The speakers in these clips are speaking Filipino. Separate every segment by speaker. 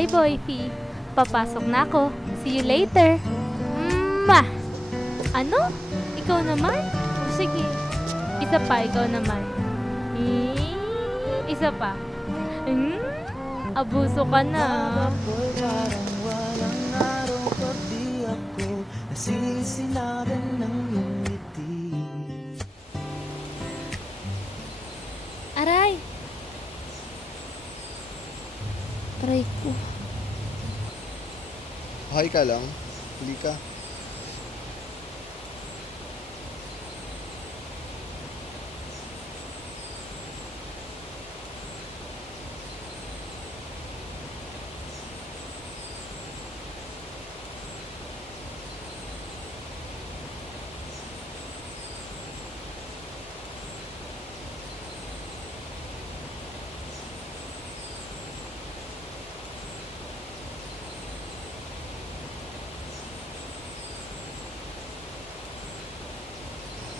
Speaker 1: Bye, Boyfie. Papasok na ako. See you later. Ma! Ano? Ikaw naman? O sige. Isa pa, ikaw naman. Mm, isa pa. Mm, abuso ka na.
Speaker 2: Sisilagin ng iyong ngiti
Speaker 1: Aray! aray ko.
Speaker 3: Okay ka lang? Huli ka.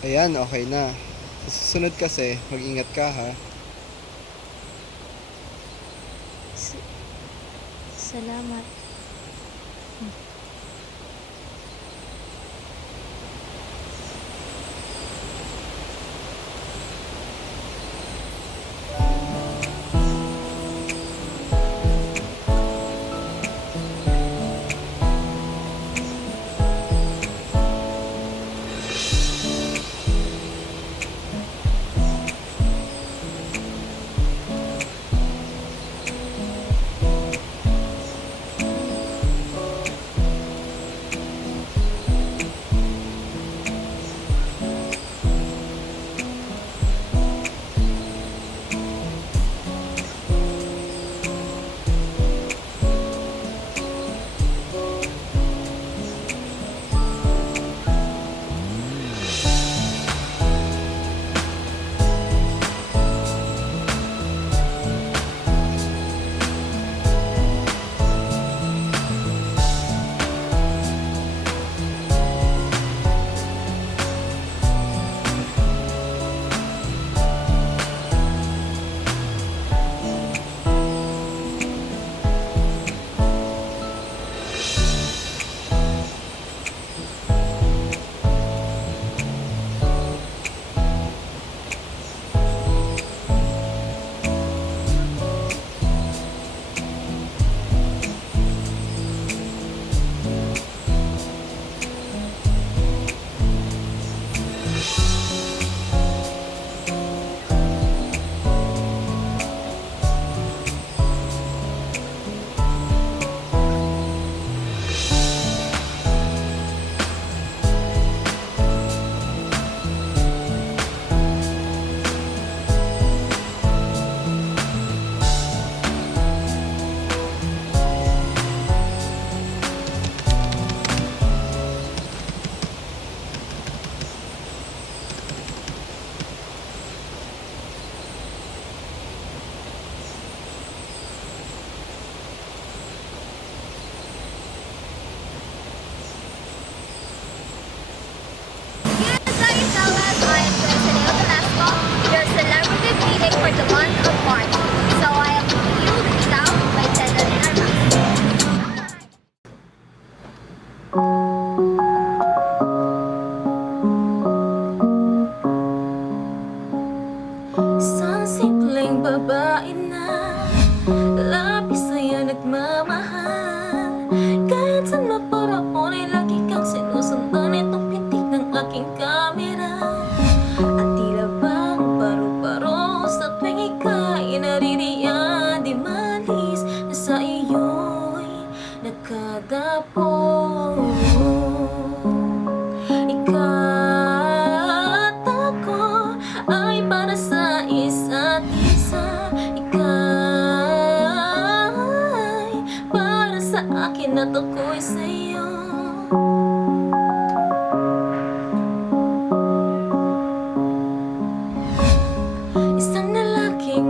Speaker 3: Ayan, okay na. Sa susunod kasi, mag-ingat ka ha.
Speaker 1: Salamat.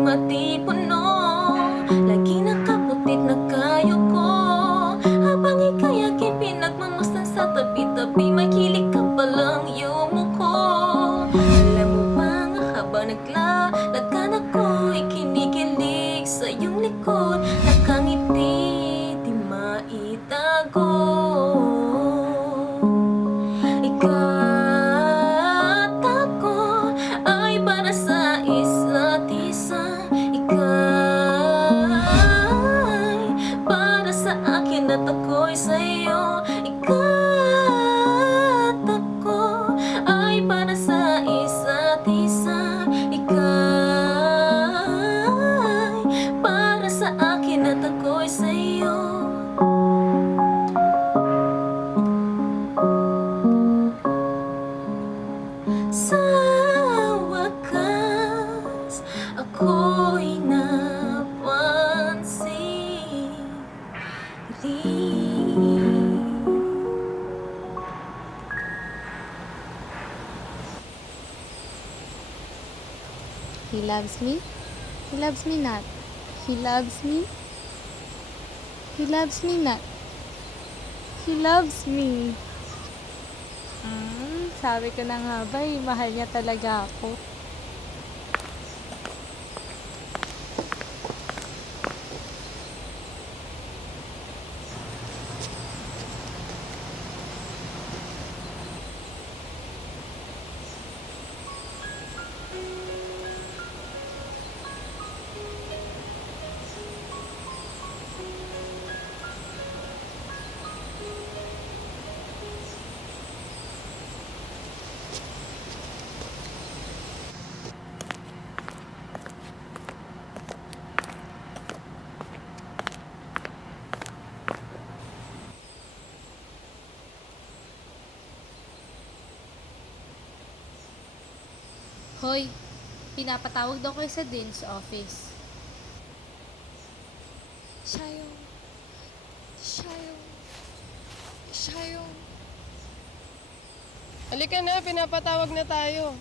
Speaker 4: matipuno
Speaker 5: loves me? He loves me not. He loves me? He loves me not. He loves me. Hmm, sabi ko na nga ba, eh, mahal niya talaga ako. Hoy, pinapatawag daw kayo sa Dean's office.
Speaker 6: Siya yung... Siya yung... Siya yung...
Speaker 7: Halika na, pinapatawag na tayo.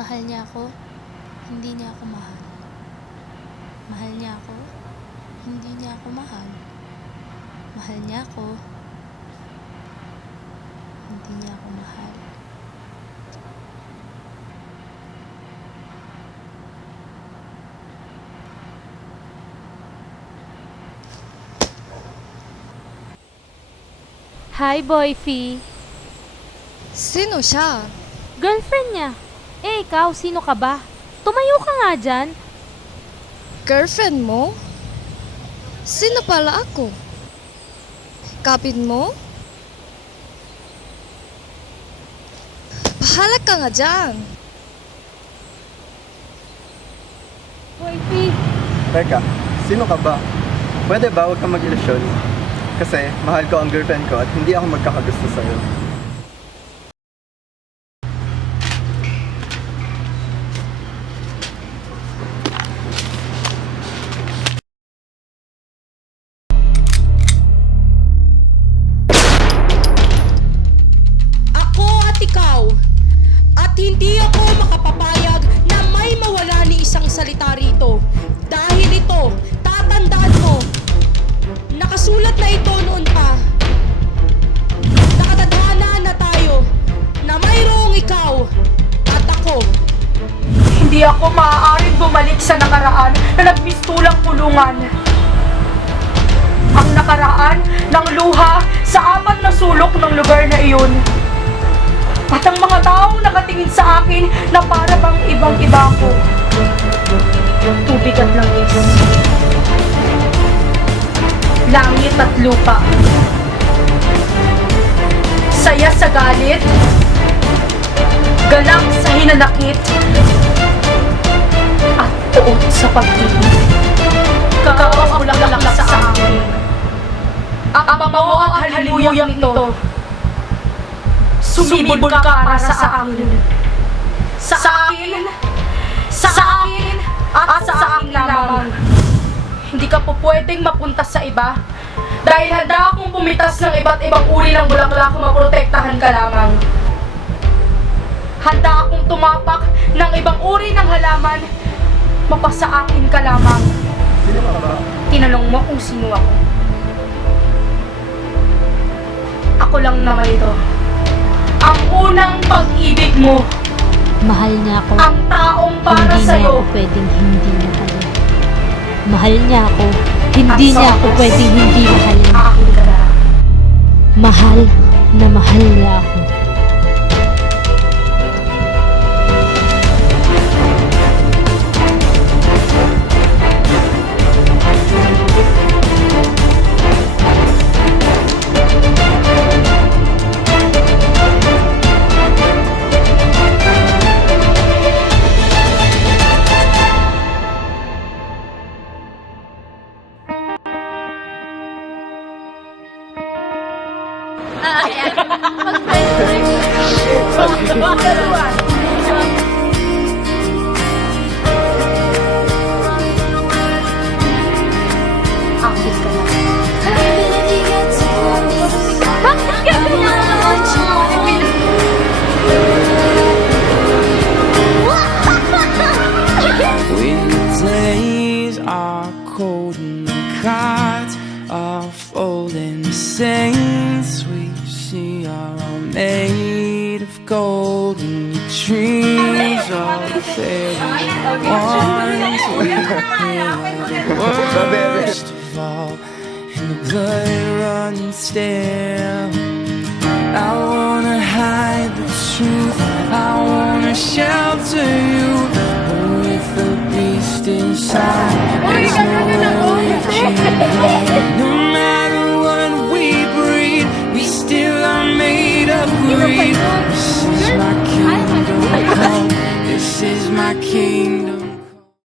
Speaker 5: Mahal niya ako, hindi niya ako mahal. Mahal niya ako, hindi niya ako mahal. Mahal niya ako, hindi niya ako mahal. Hi, boyfie.
Speaker 6: Sino siya?
Speaker 5: Girlfriend niya. Eh, ikaw, sino ka ba? Tumayo ka nga dyan.
Speaker 6: Girlfriend mo? Sino pala ako? Kapit mo? Bahala ka nga dyan.
Speaker 5: Boyfie.
Speaker 8: Teka, sino ka ba? Pwede ba huwag kang mag-ilusyon? Kasi mahal ko ang girlfriend ko at hindi ako magkakagusto sa'yo.
Speaker 9: Pulungan. Ang nakaraan ng luha sa apat na sulok ng lugar na iyon. At ang mga taong nakatingin sa akin na para bang ibang-iba ko. Tubig at langis. Langit at lupa. Saya sa galit. Galang sa hinanakit. At tuot sa pag-ibig. Kakawas bulaklak sa akin. Ang mabango at haliluyang nito sumibol ka para sa akin. Sa akin, sa akin, at sa akin lamang. Hindi ka po pwedeng mapunta sa iba dahil handa akong pumitas ng iba't ibang uri ng bulaklak maprotektahan ka lamang. Handa akong tumapak ng ibang uri ng halaman mapasa akin ka lamang.
Speaker 8: Sino ka ba?
Speaker 9: Tinanong mo kung sino ako. Ako lang naman ito. Ang unang pag-ibig mo.
Speaker 5: Mahal niya ako.
Speaker 9: Ang taong para
Speaker 5: hindi niya
Speaker 9: sa'yo.
Speaker 5: ako pwedeng hindi mahalin. Mahal niya ako. Hindi
Speaker 9: At
Speaker 5: niya ako pwedeng hindi mahalin. Mahal na mahal niya ako.
Speaker 10: Dreams are very ones worst of all, and the blood runs still. I wanna hide the truth. I wanna shelter you, but with the beast inside, there's can hide. No matter what we breed, we still are made of greed. This is my is my kingdom.